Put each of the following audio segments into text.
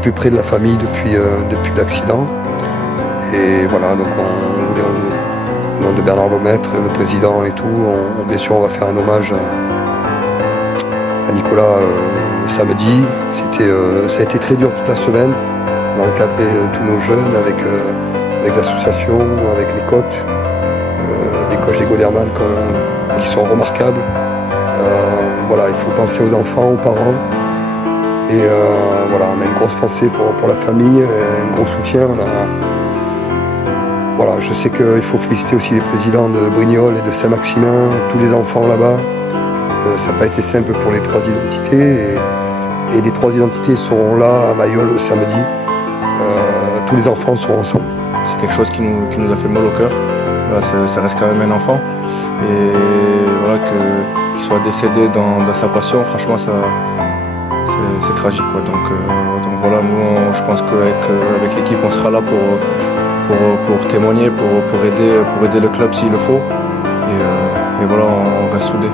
plus près de la famille depuis l'accident. Et voilà, donc on voulait, au nom de Bernard Lemaitre, le président et tout, bien sûr on va faire un hommage à Nicolas samedi. Ça a été très dur toute la semaine. On a encadré tous nos jeunes avec l'association, avec les coachs des Goderman qui sont remarquables. Voilà, il faut penser aux enfants, aux parents. Et voilà, on a une grosse pensée pour la famille, un gros soutien. Voilà, je sais qu'il faut féliciter aussi les présidents de Brignoles et de Saint-Maximin, tous les enfants là-bas. Ça n'a pas été simple pour les 3 identités. Et les 3 identités seront là à Mayol samedi. Tous les enfants seront ensemble. C'est quelque chose qui nous a fait mal au cœur. Voilà, ça reste quand même un enfant. Et voilà, qu'il soit décédé dans sa passion, franchement, c'est tragique, quoi. Donc voilà, nous, je pense qu'avec l'équipe, on sera là pour témoigner, pour aider le club s'il le faut. Et voilà, on reste soudés.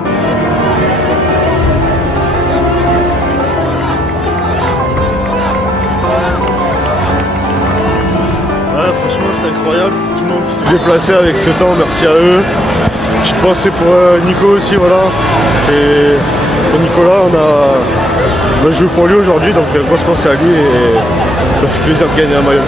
Ouais, franchement, c'est incroyable. Tout le monde qui s'est déplacé avec ce temps, merci à eux. Petite pensée pour Nico aussi, voilà. C'est pour Nicolas, on a joué pour lui aujourd'hui, donc grosse pensée à lui et ça fait plaisir de gagner un maillot.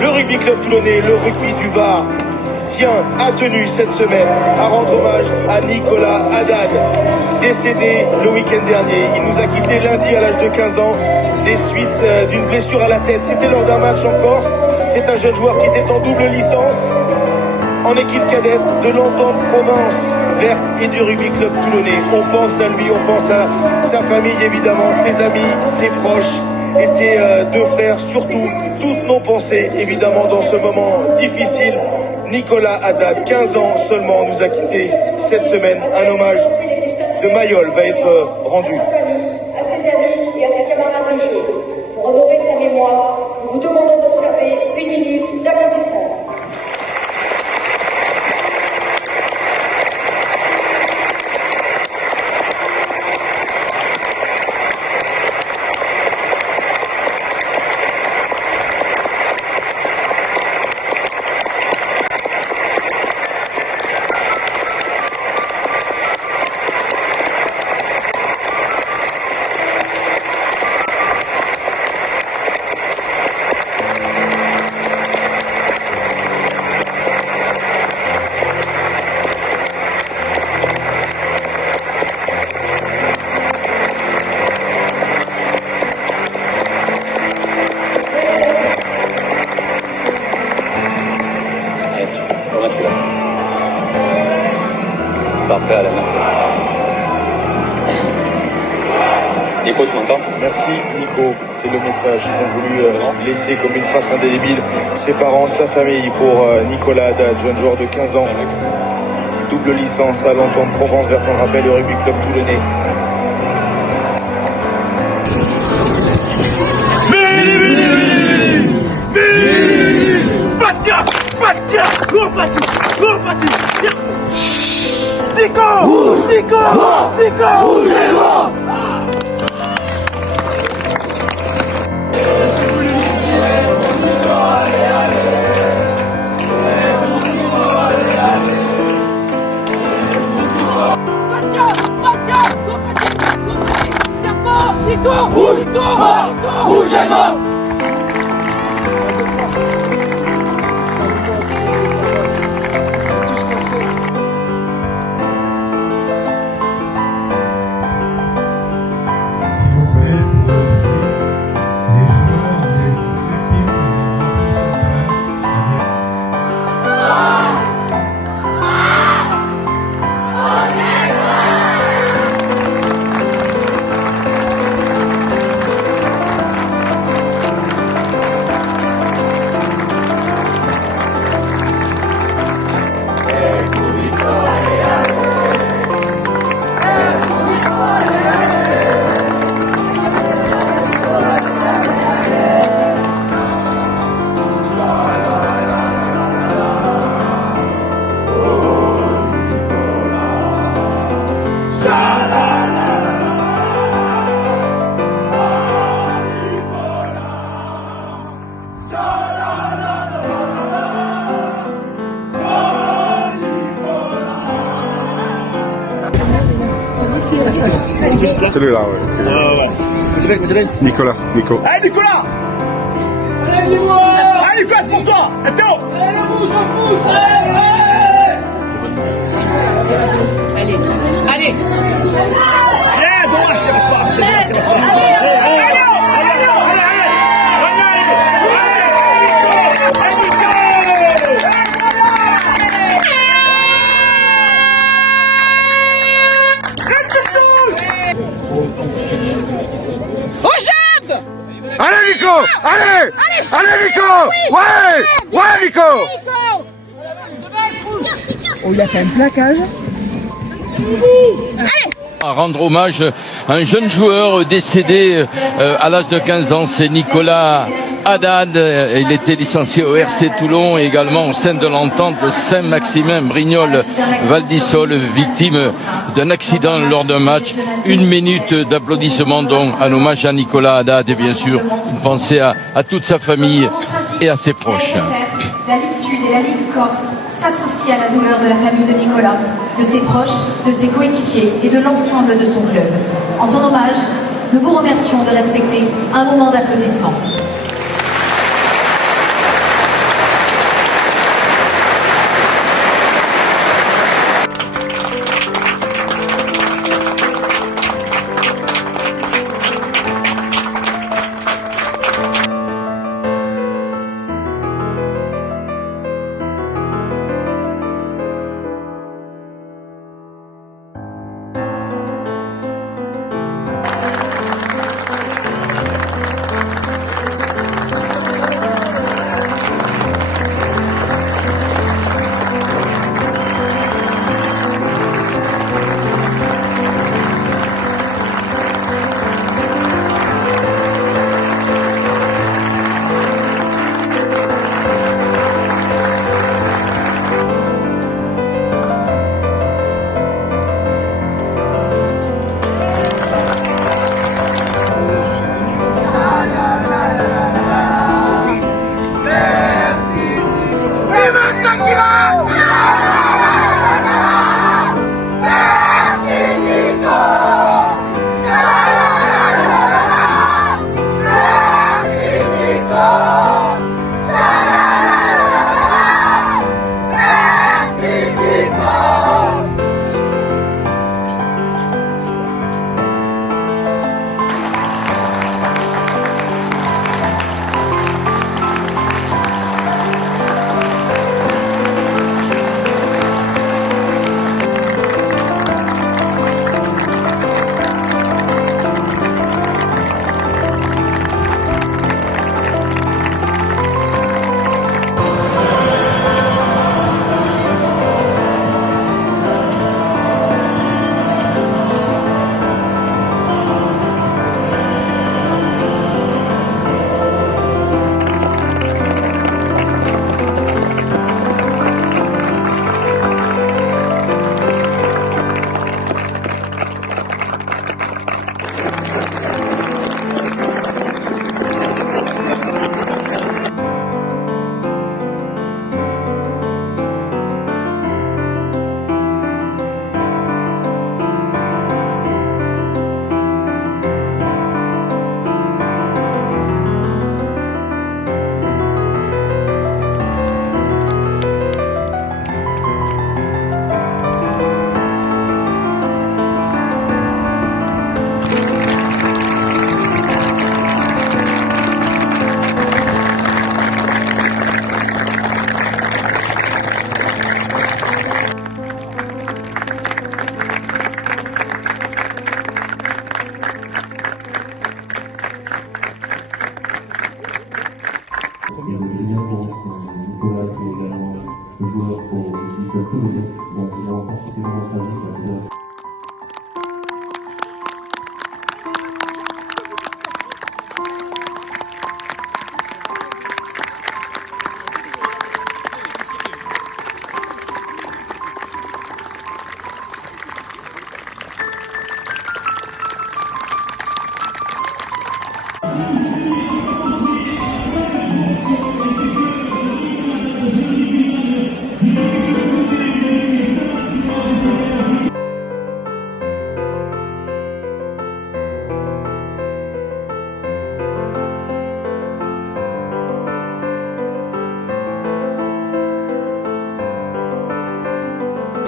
Le rugby club toulonnais, le rugby du Var, a tenu cette semaine à rendre hommage à Nicolas Haddad, décédé le week-end dernier. Il nous a quittés lundi à l'âge de 15 ans des suites d'une blessure à la tête. C'était lors d'un match en Corse. C'est un jeune joueur qui était en double licence en équipe cadette de l'Entente Provence Verte et du rugby club toulonnais. On pense à lui, on pense à sa famille évidemment, ses amis, ses proches et ses 2 frères surtout. Toutes nos pensées évidemment dans ce moment difficile. Nicolas Haddad, 15 ans seulement, nous a quittés cette semaine. Un hommage de Mayol va être rendu. À ses amis et à ses camarades de jeu, pour honorer sa mémoire, nous vous demandons d'observer 1 minute d'applaudissement. Parfait, Alain, merci. Nico, tu m'entends? Merci Nico, c'est le message qu'ont voulu laisser comme une trace indélébile ses parents, sa famille pour Nicolas Haddad, jeune joueur de 15 ans, double licence à l'Entente Provence Verte, on le rappelle, le rugby club toulonnais. Rouge et mort. S'il vous plaît, pour les joueurs. Celui-là, ouais. Nicolas, Nico. Allez Nicolas! Allez Nicolas, c'est pour toi! Théo! Allez la bouche en foot! Allez! Allez! Allez, dommage, je te laisse pas! Allez Nico! Allez! Allez Nico! Ouais! Ouais Nico! Oh, il a fait un plaquage. À rendre hommage à un jeune joueur décédé à l'âge de 15 ans, c'est Nicolas Haddad. Il était licencié au RC Toulon et également au sein de l'entente de Saint-Maximin Brignoles Valdissol, victime d'un accident lors d'un match. 1 minute d'applaudissement donc en hommage à Nicolas Haddad et bien sûr une pensée à toute sa famille et à ses proches. La Ligue Sud et la Ligue Corse s'associent à la douleur de la famille de Nicolas, de ses proches, de ses coéquipiers et de l'ensemble de son club. En son hommage, nous vous remercions de respecter un moment d'applaudissement.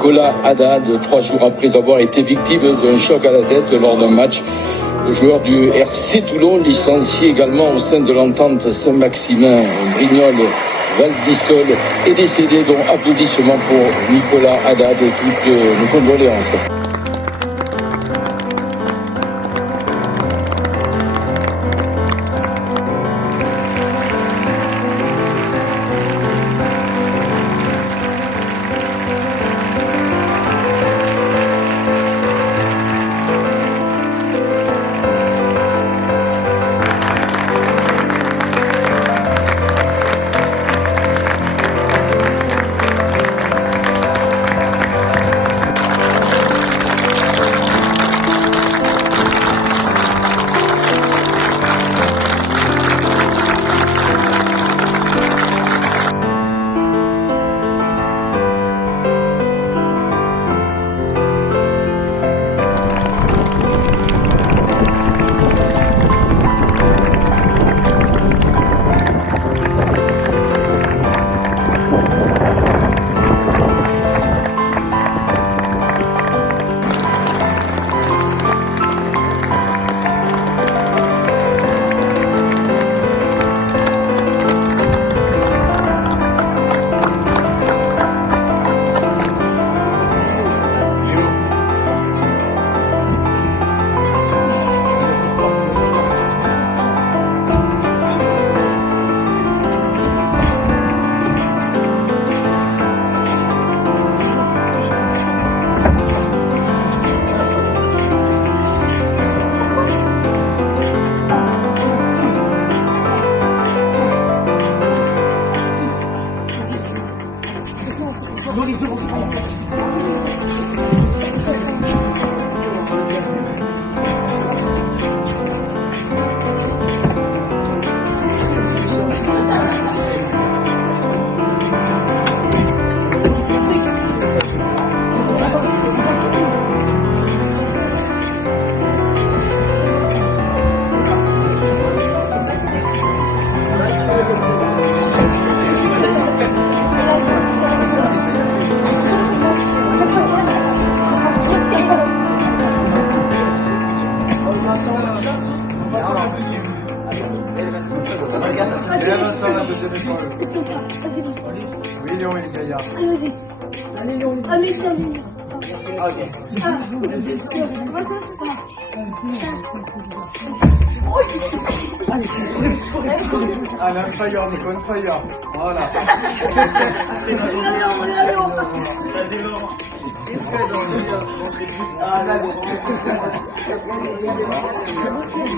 Nicolas Haddad, 3 jours après avoir été victime d'un choc à la tête lors d'un match. Le joueur du RC Toulon, licencié également au sein de l'entente Saint-Maximin, Brignoles, Val-d'Isole, est décédé, dont applaudissements pour Nicolas Haddad et toutes nos condoléances.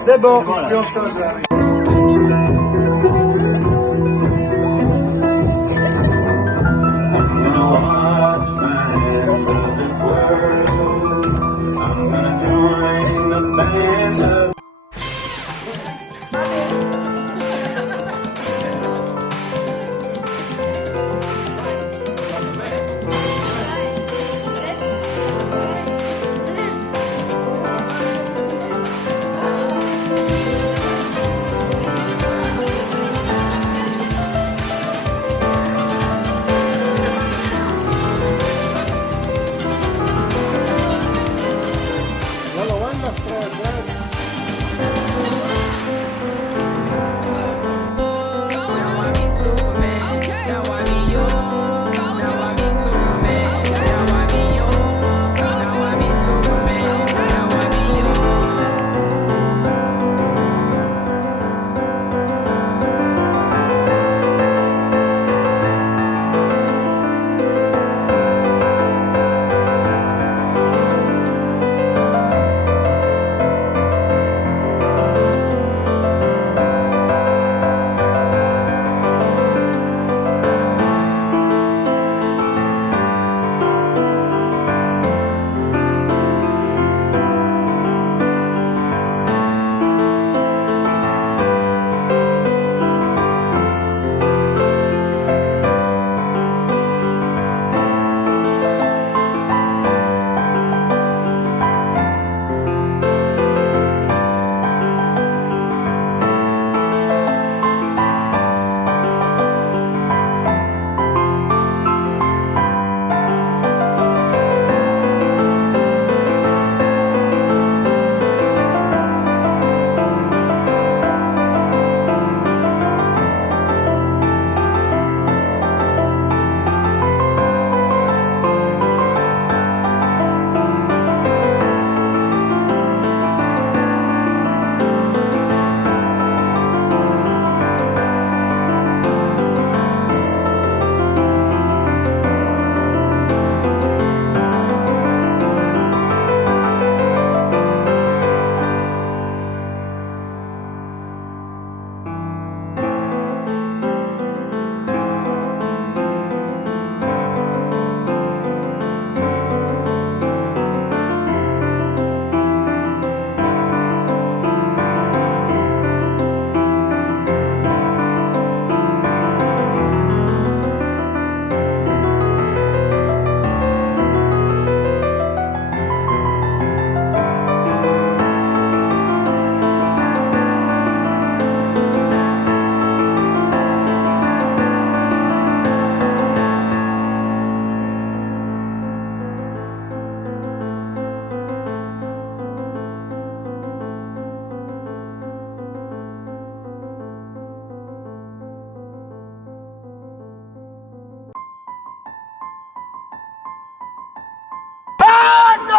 C'est bon,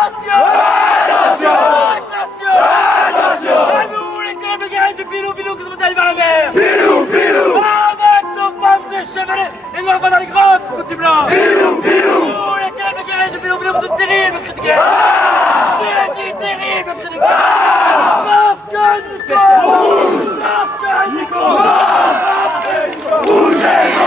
À nous, les terribles guerriers du Pilou, Pilou, que nous allons vers la mer. Pilou, Pilou. Avec nos femmes échevelées et nos enfants dans les grottes, coups blancs. Pilou, Pilou. Nous, les terribles guerriers du Pilou, Pilou, vous êtes terribles cris de guerre. J'ai dit terribles cris de guerre. Parce que Nico. Parce que Nico. Rouge et